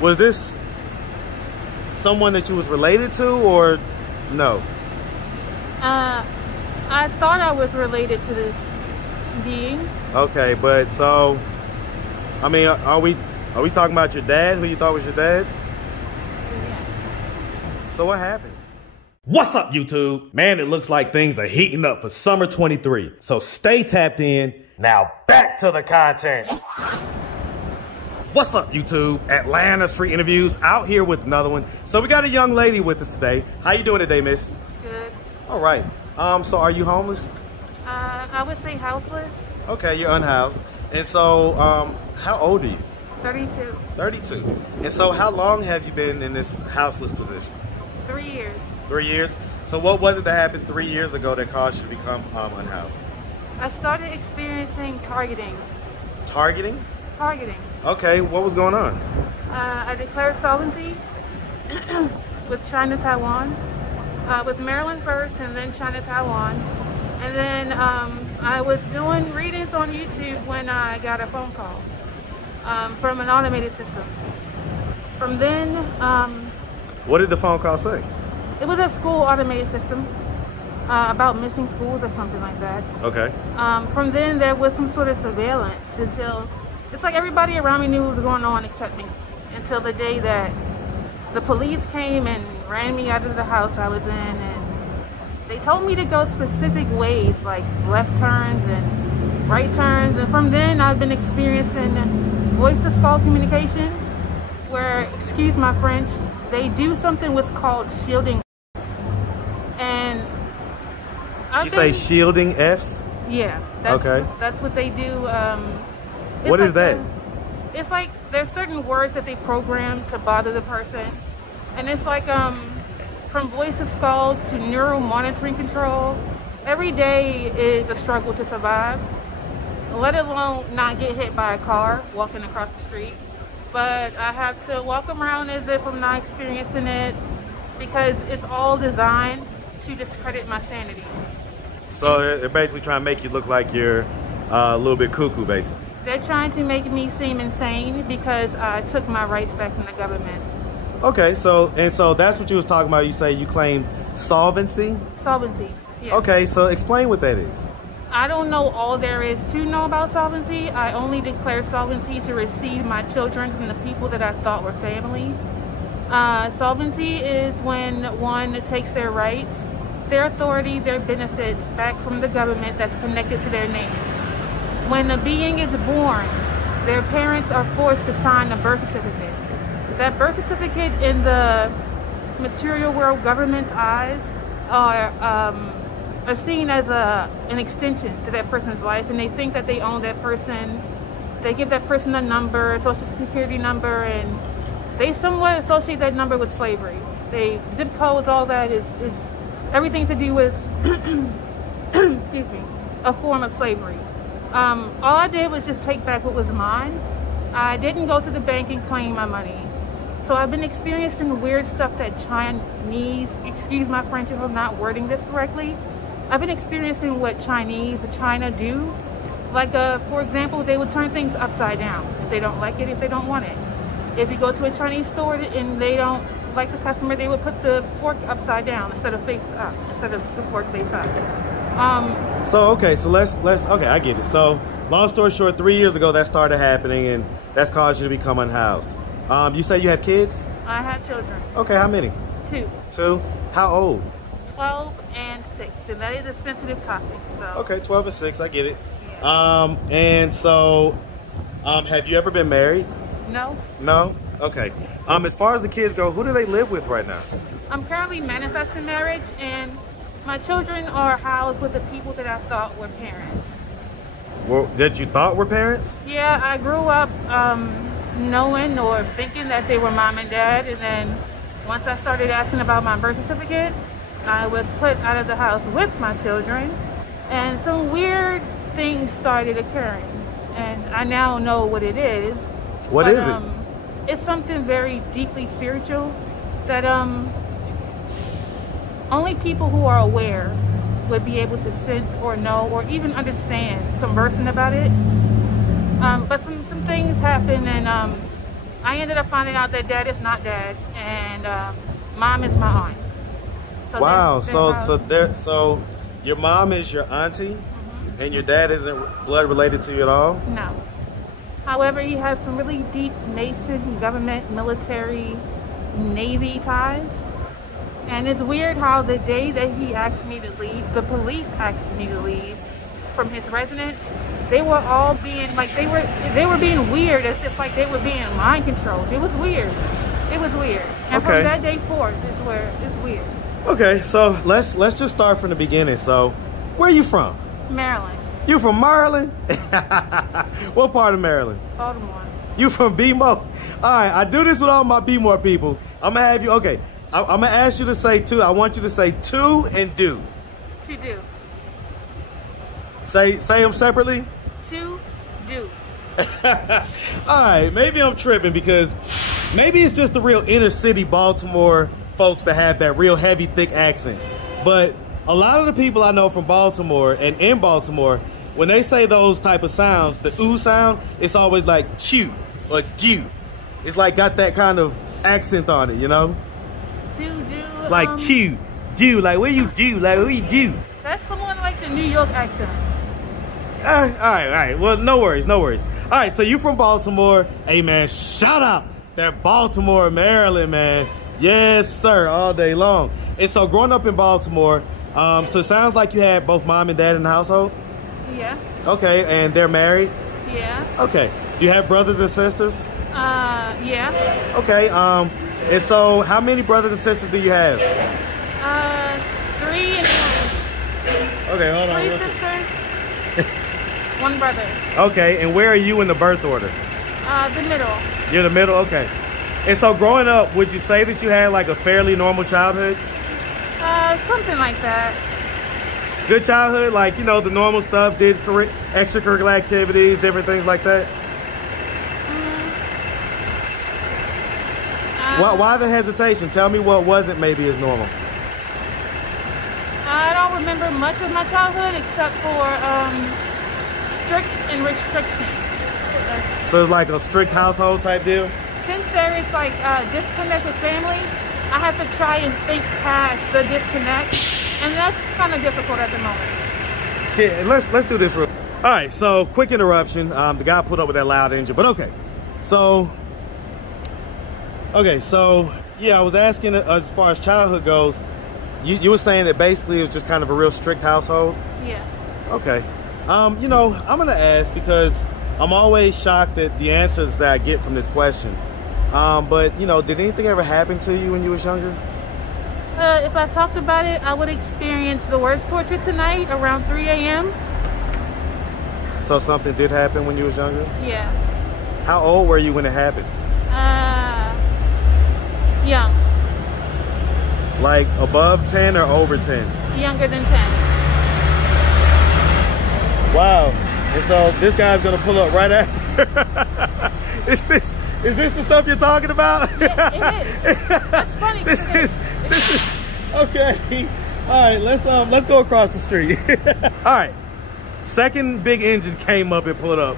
Was this someone that you was related to, or no? I thought I was related to this being. Okay, but so, I mean, are we talking about your dad, who you thought was your dad? Yeah. So what happened? What's up, YouTube? Man, it looks like things are heating up for summer 23. So stay tapped in. Now back to the content. What's up, YouTube? Atlanta Street Interviews out here with another one. So we got a young lady with us today. How you doing today, miss? Good. All right. So are you homeless? I would say houseless. Okay, you're unhoused. And so, how old are you? 32. 32. And so how long have you been in this houseless position? 3 years. 3 years? So what was it that happened 3 years ago that caused you to become unhoused? I started experiencing targeting. Targeting? Targeting. Okay, what was going on? I declared sovereignty with China, Taiwan, with Maryland first and then China, Taiwan. And then I was doing readings on YouTube when I got a phone call from an automated system. From then... what did the phone call say? It was a school automated system about missing schools or something like that. Okay. From then there was some sort of surveillance until it's like everybody around me knew what was going on except me. Until the day that the police came and ran me out of the house I was in, and they told me to go specific ways like left turns and right turns. And from then I've been experiencing voice to skull communication where, excuse my French, they do something what's called shielding. And you say shielding Fs? Yeah. That's what they do. What is that? It's like there's certain words that they program to bother the person. And it's like from voice to skull to neural monitoring control. Every day is a struggle to survive, let alone not get hit by a car walking across the street. But I have to walk around as if I'm not experiencing it because it's all designed to discredit my sanity. So they're basically trying to make you look like you're a little bit cuckoo, basically. They're trying to make me seem insane because I took my rights back from the government. Okay, so that's what you was talking about. You say you claimed solvency? Solvency, yeah. Okay, so explain what that is. I don't know all there is to know about solvency. I only declare solvency to receive my children from the people that I thought were family. Solvency is when one takes their rights, their authority, their benefits back from the government that's connected to their name. When a being is born, their parents are forced to sign a birth certificate. That birth certificate in the material world government's eyes are seen as an extension to that person's life, and they think that they own that person. They give that person a number, a social security number, and they somewhat associate that number with slavery. They zip codes, all that is everything to do with excuse me, a form of slavery. All I did was just take back what was mine. I didn't go to the bank and claim my money. So I've been experiencing weird stuff that Chinese, excuse my French if I'm not wording this correctly, I've been experiencing what China do. Like, for example, they would turn things upside down if they don't like it, if they don't want it. If you go to a Chinese store and they don't like the customer, they would put the fork upside down instead of face up, instead of the fork face up. Okay, so let's okay, I get it. So long story short, 3 years ago that started happening, and that's caused you to become unhoused. You say you have kids? I have children. Okay, how many? 2. 2? How old? 12 and 6, and that is a sensitive topic. So. Okay, 12 and 6, I get it. Yeah. And so, have you ever been married? No. No? Okay. As far as the kids go, who do they live with right now? I'm currently manifesting marriage, and my children are housed with the people that I thought were parents. Well, that you thought were parents? Yeah, I grew up knowing or thinking that they were mom and dad, and then once I started asking about my birth certificate, I was put out of the house with my children, and some weird things started occurring, and I now know what it is. What is it? It's something very deeply spiritual that only people who are aware would be able to sense or know or even understand conversing about it. But some things happen, and I ended up finding out that dad is not dad, and mom is my aunt. So Wow. So your mom is your auntie, and your dad isn't blood related to you at all? No. However, he has some really deep Mason government, military, Navy ties. And it's weird how the day that he asked me to leave, the police asked me to leave from his residence. They were all being like, they were being weird, as if like they were being mind controlled. It was weird. It was weird. And from that day forth is where it's weird. Okay, so let's just start from the beginning. So, where are you from? Maryland. You from Maryland? What part of Maryland? Baltimore. You from BMO? All right, I do this with all my BMO people. I'm gonna have you, okay, I'm gonna ask you to say two. I want you to say to and do. To do. Say them separately. To do. All right, maybe I'm tripping because maybe it's just the real inner city Baltimore folks that have that real heavy, thick accent. But a lot of the people I know from Baltimore and in Baltimore, when they say those type of sounds, the ooh sound, it's always like chew or do. It's like got that kind of accent on it, you know? To do. Like chew, do, like what you do, like what you do. That's the one like the New York accent. All right. Well, no worries. All right, so you from Baltimore. Hey, man, shout out that Baltimore, Maryland, man. Yes, sir, all day long. And so growing up in Baltimore, so it sounds like you had both mom and dad in the household? Yeah. Okay, and they're married? Yeah. Okay. Do you have brothers and sisters? Yeah. Okay, and so how many brothers and sisters do you have? 3 and 1. Okay, hold on. 3 sisters. 1 brother. Okay, and where are you in the birth order? The middle. You're the middle? Okay. And so growing up, would you say that you had like a fairly normal childhood? Something like that. Good childhood, like, you know, the normal stuff, did extracurricular activities, different things like that? Why the hesitation? Tell me what wasn't maybe as normal. I don't remember much of my childhood except for strict and restriction. So it's like a strict household type deal? Since there is like disconnect with family, I have to try and think past the disconnect, and that's kind of difficult at the moment. Yeah, let's do this real. All right, so quick interruption. The guy put up with that loud engine, but okay. So yeah, I was asking as far as childhood goes. You were saying that basically it was just kind of a real strict household? Yeah. Okay. You know, I'm gonna ask because I'm always shocked at the answers that I get from this question. But you know, did anything ever happen to you when you was younger? If I talked about it, I would experience the worst torture tonight around 3 a.m. So something did happen when you was younger? Yeah. How old were you when it happened? Young. Like above 10 or over 10? Younger than 10. Wow. And so this guy's gonna pull up right after. Is this the stuff you're talking about? Yeah, it is. That's funny. This is okay. All right, let's go across the street. All right. Second big engine came up and pulled up,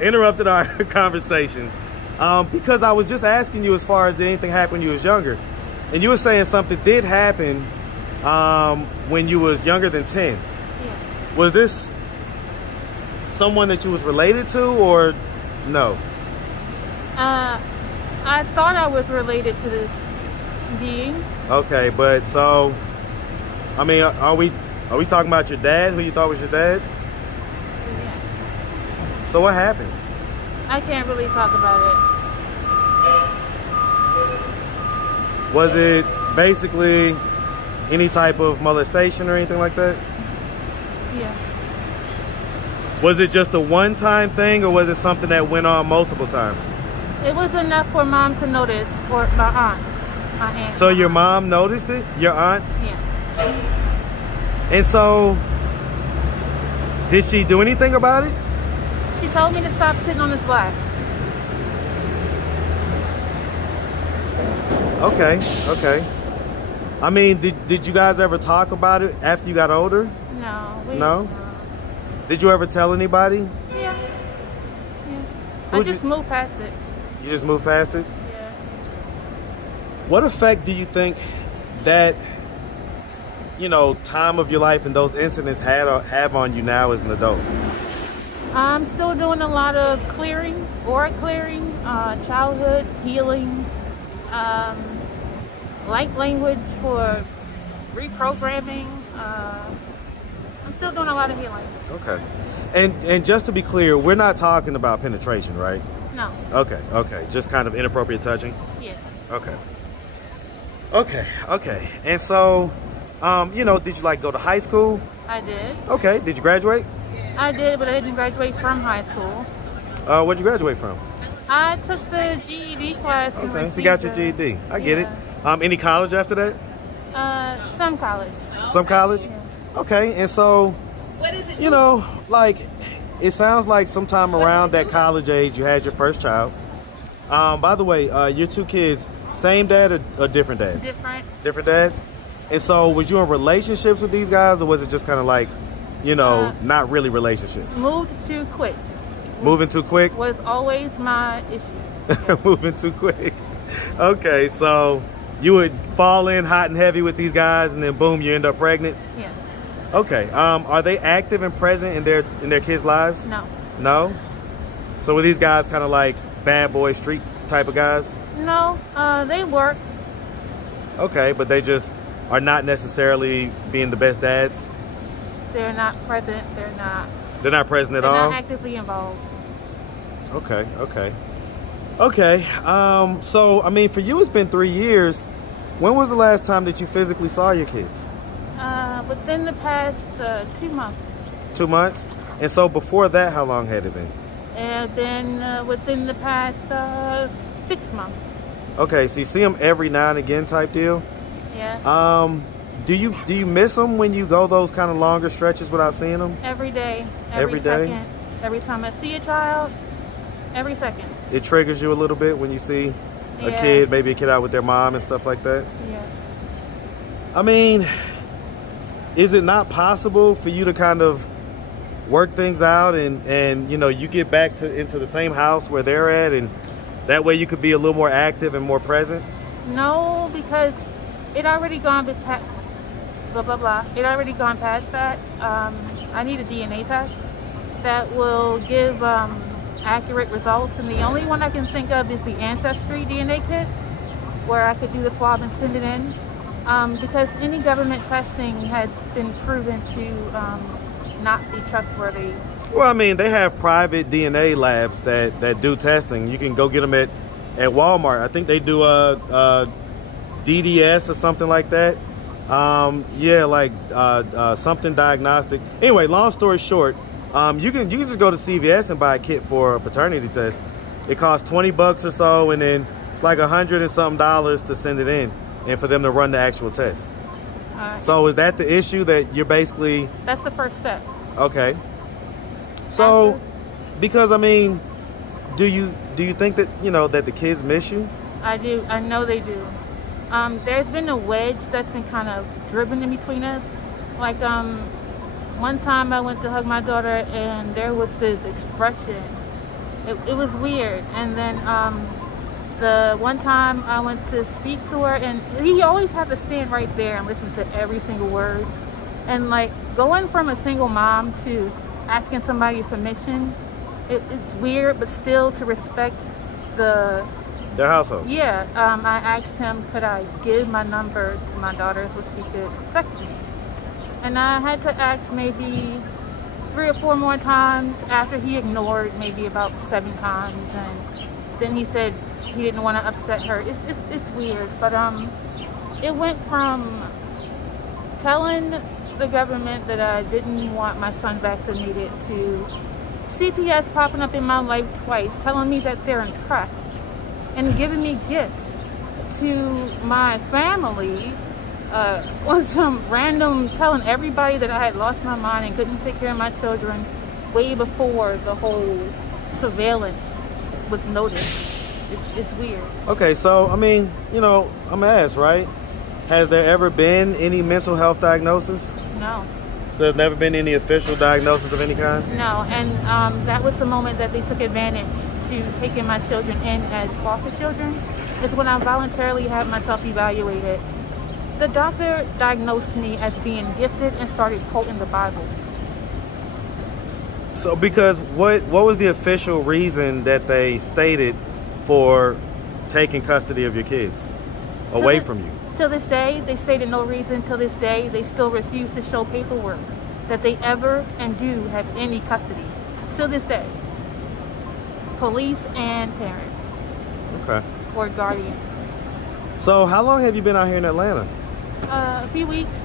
interrupted our conversation. Because I was just asking you as far as did anything happen when you was younger. And you were saying something did happen when you was younger than 10. Yeah. Was this someone that you was related to or no? I thought I was related to this being. Okay, but so, I mean, are we talking about your dad, who you thought was your dad? Yeah. So what happened? I can't really talk about it. Was it basically any type of molestation or anything like that? Yeah. Was it just a one-time thing or was it something that went on multiple times? It was enough for mom to notice, or my aunt. My aunt. So your mom noticed it? Your aunt? Yeah. And so, did she do anything about it? She told me to stop sitting on his lap. Okay. I mean, did you guys ever talk about it after you got older? No. No? Did you ever tell anybody? Yeah. I just moved past it. You just moved past it? Yeah. What effect do you think that, you know, time of your life and those incidents have on you now as an adult? I'm still doing a lot of aura clearing, childhood healing, light language for reprogramming. I'm still doing a lot of healing. Okay. And just to be clear, we're not talking about penetration, right? No. Okay. Just kind of inappropriate touching? Yeah. Okay. And so, you know, did you like go to high school? I did. Okay. Did you graduate? I did, but I didn't graduate from high school. Where'd you graduate from? I took the GED class. Okay, so you got your GED. I get it. Any college after that? Some college. Some college? Yeah. Okay, and so, you know, like, it sounds like sometime around that college age you had your first child. By the way, your two kids, same dad or different dads? Different. Different dads? And so, was you in relationships with these guys, or was it just kind of like, you know, not really relationships? Moved too quick. Moving too quick? Was always my issue. Moving too quick. Okay, so you would fall in hot and heavy with these guys, and then boom, you end up pregnant? Yeah. Okay. Are they active and present in their kids' lives? No. No? So were these guys kind of like bad boy street type of guys? No. They work. Okay, but they just are not necessarily being the best dads? They're not present. They're not present at all? They're not actively involved. Okay. So, I mean, for you, it's been 3 years. When was the last time that you physically saw your kids? Within the past 2 months. 2 months? And so before that, how long had it been? And then within the past 6 months. Okay, so you see them every now and again type deal? Yeah. Do you miss them when you go those kind of longer stretches without seeing them? Every day. Every day? Second. Every time I see a child, every second. It triggers you a little bit when you see a kid, maybe a kid out with their mom and stuff like that? Yeah. I mean, is it not possible for you to kind of work things out and you know, you get back into the same house where they're at, and that way you could be a little more active and more present? No, because it already gone past blah blah blah. It already gone past that. I need a DNA test that will give accurate results, and the only one I can think of is the Ancestry DNA kit, where I could do the swab and send it in. Because any government testing has been proven to not be trustworthy. Well, I mean, they have private DNA labs that do testing. You can go get them at Walmart. I think they do a DDS or something like that. Yeah, like something diagnostic. Anyway, long story short, you can just go to CVS and buy a kit for a paternity test. It costs $20 or so, and then it's like $100 and something to send it in and for them to run the actual test. So is that the issue, that you're basically... That's the first step. Okay. So, because I mean, do you think that, you know, that the kids miss you? I do. I know they do. There's been a wedge that's been kind of driven in between us. Like, one time I went to hug my daughter and there was this expression. It was weird. And then the one time I went to speak to her, and he always had to stand right there and listen to every single word. And like, going from a single mom to asking somebody's permission, it's weird, but still to respect their household. Yeah. I asked him, could I give my number to my daughter so she could text me? And I had to ask maybe 3 or 4 more times after he ignored maybe about 7 times. And then he said he didn't want to upset her. It's weird, but it went from telling the government that I didn't want my son vaccinated to CPS popping up in my life twice, telling me that they're impressed and giving me gifts, to my family on some random telling everybody that I had lost my mind and couldn't take care of my children way before the whole surveillance was noticed. It's weird. Okay, so I mean, you know, I'm gonna ask, right? Has there ever been any mental health diagnosis? No. So there's never been any official diagnosis of any kind? No, and that was the moment that they took advantage to taking my children in as foster children is when I voluntarily had myself evaluated. The doctor diagnosed me as being gifted and started quoting the Bible. So because what was the official reason that they stated for taking custody of your kids away from you? To this day, they stated no reason. To this day, they still refuse to show paperwork that they ever and do have any custody. To this day. Police and parents. Okay. Or guardians. So how long have you been out here in Atlanta? A few weeks.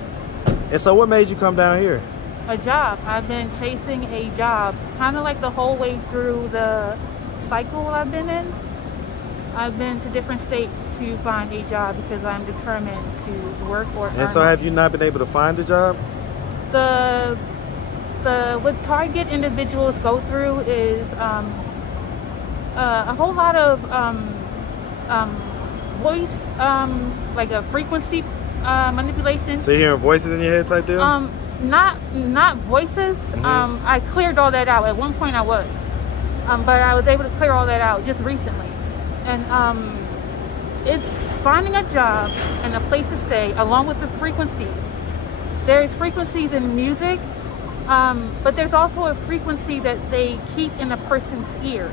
And so what made you come down here? A job. I've been chasing a job kind of like the whole way through the cycle I've been in. I've been to different states to find a job because I'm determined to work or earn. And so have you not been able to find a job? What target individuals go through is a whole lot of voice, like a frequency manipulation. So you're hearing voices in your head type deal? Not voices. Mm-hmm. I cleared all that out. At one point I was. But I was able to clear all that out just recently. And it's finding a job and a place to stay along with the frequencies. There's frequencies in music, but there's also a frequency that they keep in a person's ear.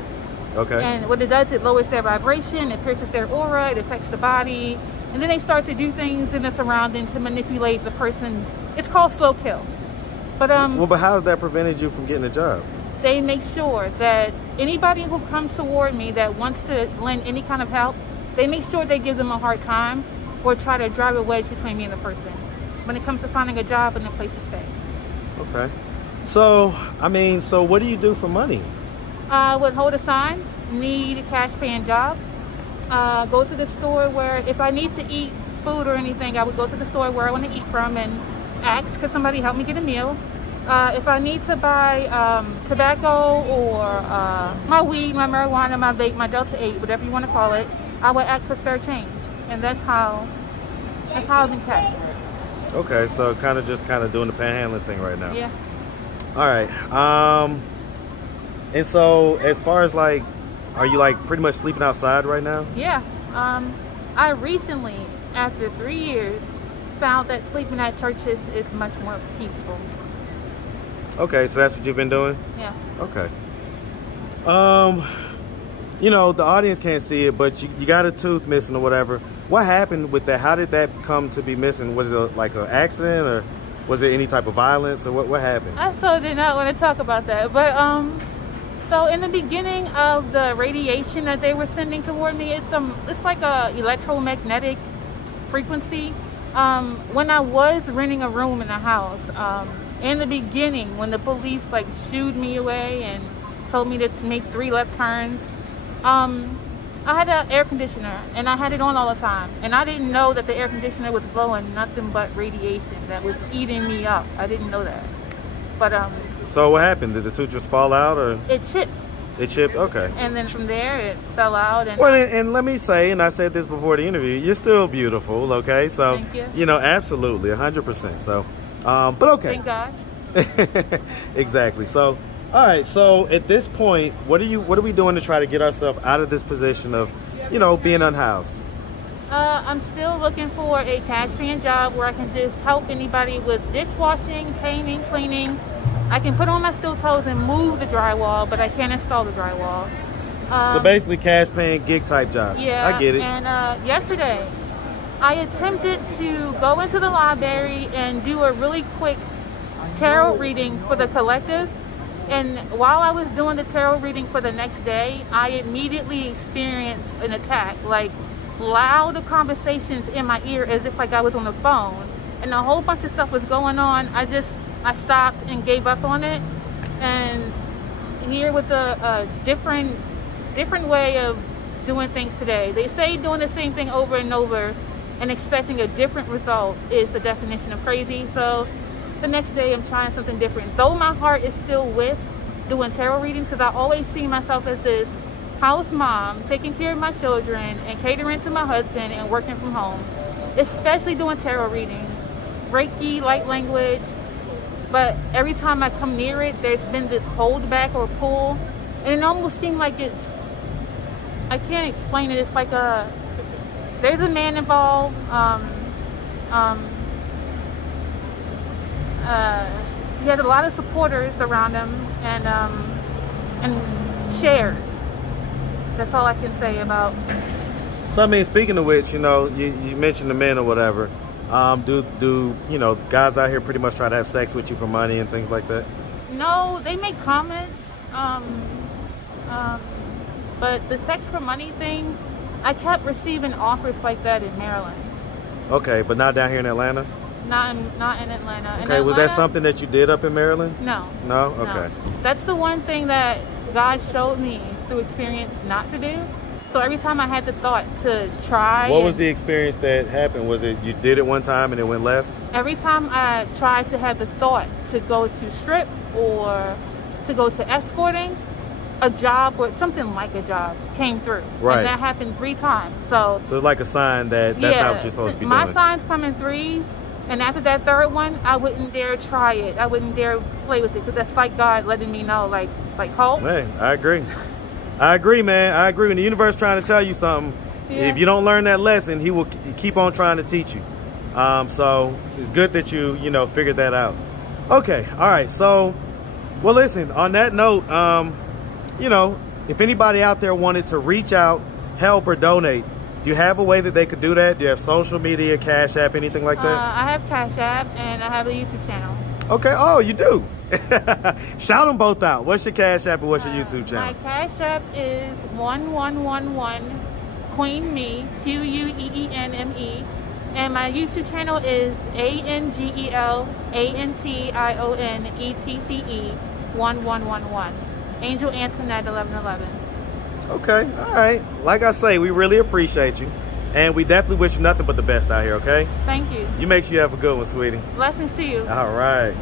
Okay. And what it does, it lowers their vibration, it pierces their aura, it affects the body. And then they start to do things in the surroundings to manipulate the person's, it's called slow kill. But well, but how has that prevented you from getting a job? They make sure that anybody who comes toward me that wants to lend any kind of help, they make sure they give them a hard time or try to drive a wedge between me and the person when it comes to finding a job and a place to stay. Okay. So, so what do you do for money? I would hold a sign, need a cash paying job. Go to the store where, if I need to eat food or anything, I would go to the store where I want to eat from and ask, could somebody help me get a meal? If I need to buy tobacco or my weed, my marijuana, my vape, my Delta 8, whatever you want to call it, I would ask for spare change. And that's how I've been cashing. Okay, so kind of doing the panhandling thing right now. Yeah. All right. And so as far as like, are you like pretty much sleeping outside right now? Yeah. I recently, after 3 years, found that sleeping at churches is much more peaceful. Okay, so that's what you've been doing? Yeah. Okay. You know, the audience can't see it, but you got a tooth missing or whatever. What happened with that? How did that come to be missing? Was it like an accident, or was it any type of violence, or what happened? I so did not want to talk about that, but so in the beginning of the radiation that they were sending toward me, it's like a electromagnetic frequency. When I was renting a room in a house, in the beginning, when the police like shooed me away and told me to make 3 left turns, I had an air conditioner and I had it on all the time, and I didn't know that the air conditioner was blowing nothing but radiation that was eating me up. I didn't know that. But so what happened? Did the tooth just fall out, or it chipped? It chipped. Okay. And then from there it fell out. And well, and let me say, and I said this before the interview, you're still beautiful. Okay, so thank you. You know, absolutely 100%. So but okay. Thank God. Exactly. So all right, so at this point, what are we doing to try to get ourselves out of this position of, you know, being unhoused? I'm still looking for a cash paying job where I can just help anybody with dishwashing, painting, cleaning. I can put on my steel toes and move the drywall, but I can't install the drywall. So basically cash paying gig type jobs. Yeah, I get it. And yesterday, I attempted to go into the library and do a really quick tarot reading for the collective. And while I was doing the tarot reading for the next day, I immediately experienced an attack, like loud conversations in my ear as if like I was on the phone. And a whole bunch of stuff was going on. I stopped and gave up on it. And here with a different way of doing things today. They say doing the same thing over and over and expecting a different result is the definition of crazy. So the next day I'm trying something different. Though my heart is still with doing tarot readings, because I always see myself as this house mom, taking care of my children and catering to my husband and working from home, especially doing tarot readings, Reiki, light language. But every time I come near it, there's been this hold back or pull, and it almost seems like it's I can't explain it. It's like there's a man involved. He has a lot of supporters around him, and shares. That's all I can say about. So I mean, speaking of which, you know, you mentioned the men or whatever. Do you know, guys out here pretty much try to have sex with you for money and things like that? No, they make comments. But the sex for money thing, I kept receiving offers like that in Maryland. Okay, but not down here in Atlanta? Not in Atlanta. Okay, in Atlanta, was that something that you did up in Maryland? No. No? Okay. No. That's the one thing that God showed me through experience not to do. So every time I had the thought to try. What was the experience that happened? Was it you did it one time and it went left? Every time I tried to have the thought to go to strip or to go to escorting, a job or something like a job came through. Right. And that happened 3 times. So it's like a sign that that's not what you're supposed to be doing. My signs come in 3s. And after that 3rd one, I wouldn't dare try it. I wouldn't dare play with it because that's like God letting me know, like halt. Hey, I agree. I agree, man. I agree. When the universe trying to tell you something, if you don't learn that lesson, he will keep on trying to teach you. So it's good that you know, figured that out. Okay. All right. So, well, listen, on that note, you know, if anybody out there wanted to reach out, help, or donate, do you have a way that they could do that? Do you have social media, Cash App, anything like that? I have Cash App and I have a YouTube channel. Okay. Oh, you do. Shout them both out. What's your Cash App and what's your YouTube channel? My Cash App is 1111 Queen Me, QUEENME, and my YouTube channel is ANGELANTIONETCE 1111. Angel Antoinette 1111. Okay, all right. Like I say, we really appreciate you, and we definitely wish you nothing but the best out here. Okay. Thank you. You make sure you have a good one, sweetie. Blessings to you. All right.